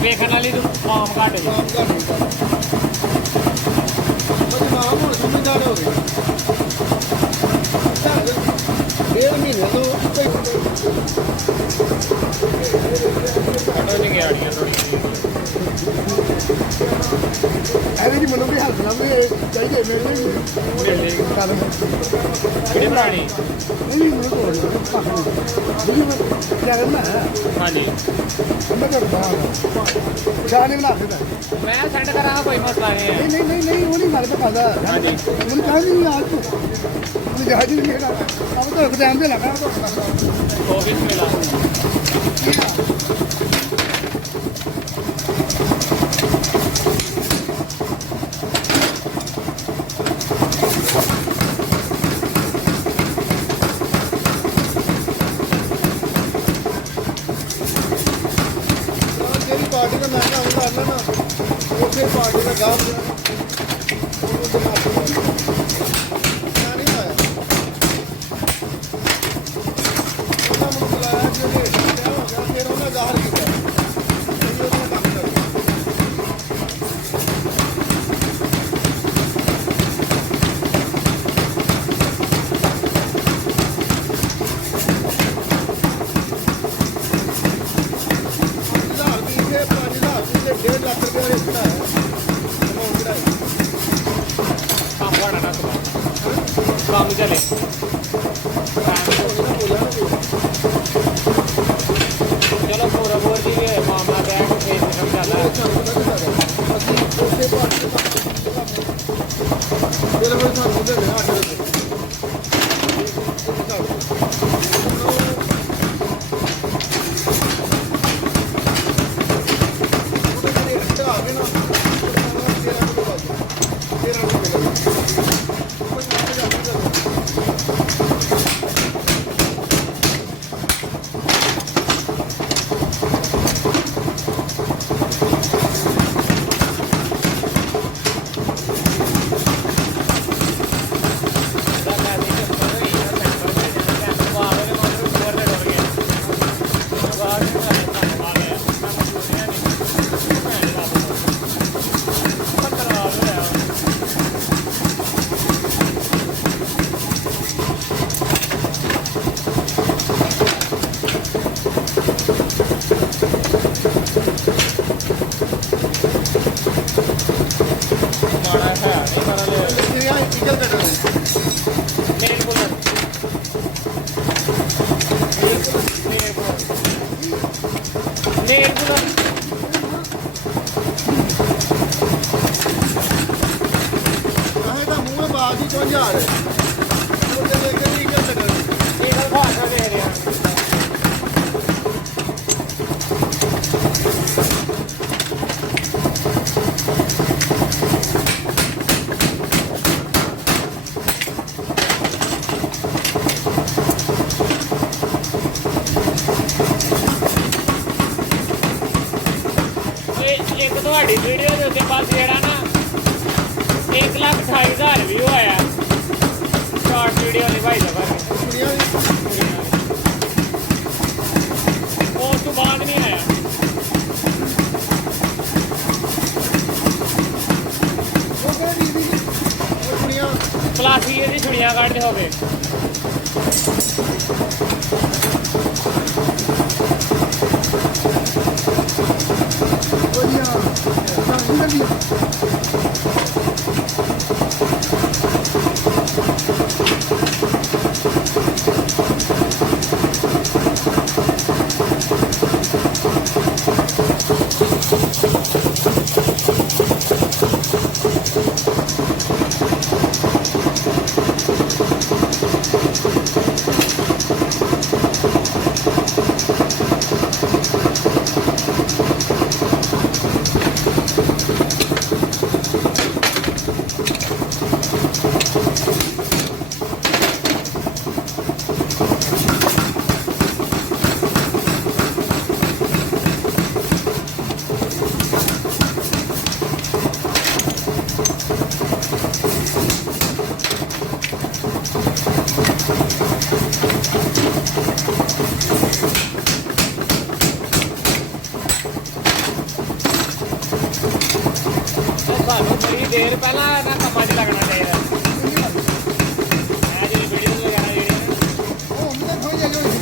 ਵੇਖਣ ਵਾਲੀ ਤੂੰ ਫਾਰਮ ਘੱਟ ਜੀ डेढ़ महीने तो अरे जी मैंने भी हेल्प ना भी चाहिए मेरे पुरानी नहीं मेरे को क्या करना है हाँ जी मैं करता चाय नहीं बना सकता मैं सेंड करा कोई मसला नहीं है नहीं नहीं नहीं वो नहीं मारे पे खाता हाँ जी मुझे कहा नहीं आज तो मुझे जहाज नहीं मिलेगा अब तो एग्जाम दे लगा तो ऑफिस मिला पार्टी का महंगा होगा ना वो फिर पार्टी का गाँव नहीं आया मुझे बुलाया कि क्या हो गया फिर उन्हें जाहिर किया काम चले चलो पूरा बोल दिए मामला बैठ फिर चला ਤੁਹਾਡੀ ਵੀਡੀਓ ਦੇ ਉੱਤੇ ਬਸ ਜਿਹੜਾ ਨਾ 1,28,000 ਵਿਊ ਆਇਆ ਸ਼ਾਰਟ ਵੀਡੀਓ ਨਹੀਂ ਭਾਈ ਸਾਹਿਬ ਉਸ ਤੋਂ ਬਾਅਦ ਨਹੀਂ ਆਇਆ ਕਲਾਸੀ ਇਹਦੀ ਛੁੜੀਆਂ ਕੱਢਦੇ ਹੋਵੇ ਸਾਨੂੰ ਬੜੀ ਦੇਰ ਪਹਿਲਾਂ ਇਹਨਾਂ ਕੰਮਾਂ 'ਚ ਲੱਗਣਾ ਚਾਹੀਦਾ। ਮੈਂ ਜਿਹੜੀ ਵੀਡੀਓ ਵਗੈਰਾ ਜਿਹੜੀਆਂ ਨੇ ਉਹ ਹੁਣ ਤਾਂ ਥੋੜੀ ਜਿਹੀ ਹੋਈ ਸੀ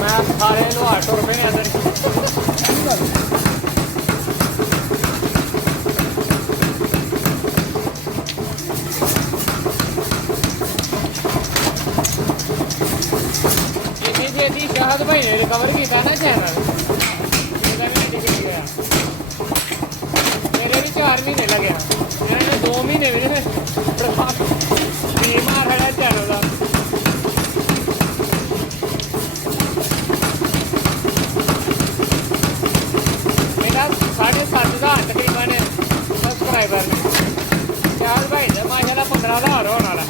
ਮੈਂ ਸਾਰੇ ਲੋਹਾ ਟੁਰ ਪਏ ਨੇ ਅੰਦਰ। ਇੰਨੀ ਛੇਤੀ ਸ਼ਾਹਦ ਭਾਈ ਨੇ ਰਿਕਵਰ ਕੀਤਾ ਨਾ ਚੈਨਲ, ਇਹਦਾ ਵੀ ਨਹੀਂ ਟਿਕ ਗਿਆ। ਮੇਰੇ ਵੀ 4 ਮਹੀਨੇ ਲੱਗਿਆ, ਇਹਨਾਂ ਨੇ 2 ਮਹੀਨੇ ਵੀ ਨਹੀਂ ਮਾਰ ਖੜਾ ਚੈਨਲ ਦਾ। ਮੇਰਾ 7,500 ਤਕਰੀਬਨ ਸਬਸਕ੍ਰਾਈਬਰ ਨੇ। ਸ਼ਾਹਦ ਭਾਈ ਦਾ ਮਾਸ਼ਾਅੱਲਾ 15,000 ਹੋਣ ਵਾਲਾ।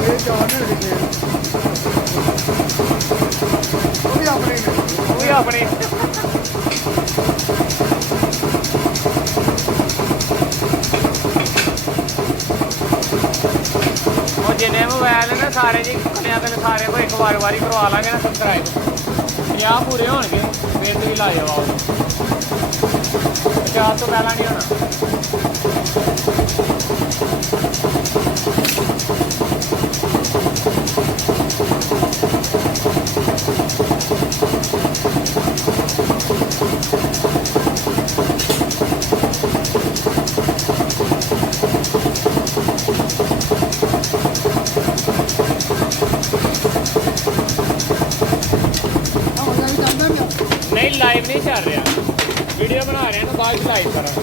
ਇਹ ਚਾਰ ਨੇ ਲਿਖੇ ਉਹ ਵੀ ਆਪਣੇ ਨੇ। ਉਹ ਵੀ ਆਪਣੇ ਉਹ ਜਿੰਨੇ ਮੋਬਾਈਲ ਨੇ ਸਾਰੇ ਜੀ ਕੁੜੀਆਂ ਤੇ ਸਾਰੇ ਕੋ ਇੱਕ ਵਾਰੀ ਕਰਵਾ ਲਾਂਗੇ ਨਾ ਸਬਸਕ੍ਰਾਈਬ। 50 ਪੂਰੇ ਹੋਣਗੇ ਫਿਰ ਤੁਸੀਂ ਲਾ ਜਾਓ। 50 ਤੋਂ ਪਹਿਲਾਂ ਨਹੀਂ ਹੋਣਾ। ਨਹੀਂ ਲਾਈਵ ਨਹੀਂ ਚੱਲ ਰਿਹਾ, ਵੀਡੀਓ ਬਣਾ ਰਿਹਾ ਨਾ, ਬਾਅਦ ਚ ਲਾਈਵ ਕਰਾਂਗੇ।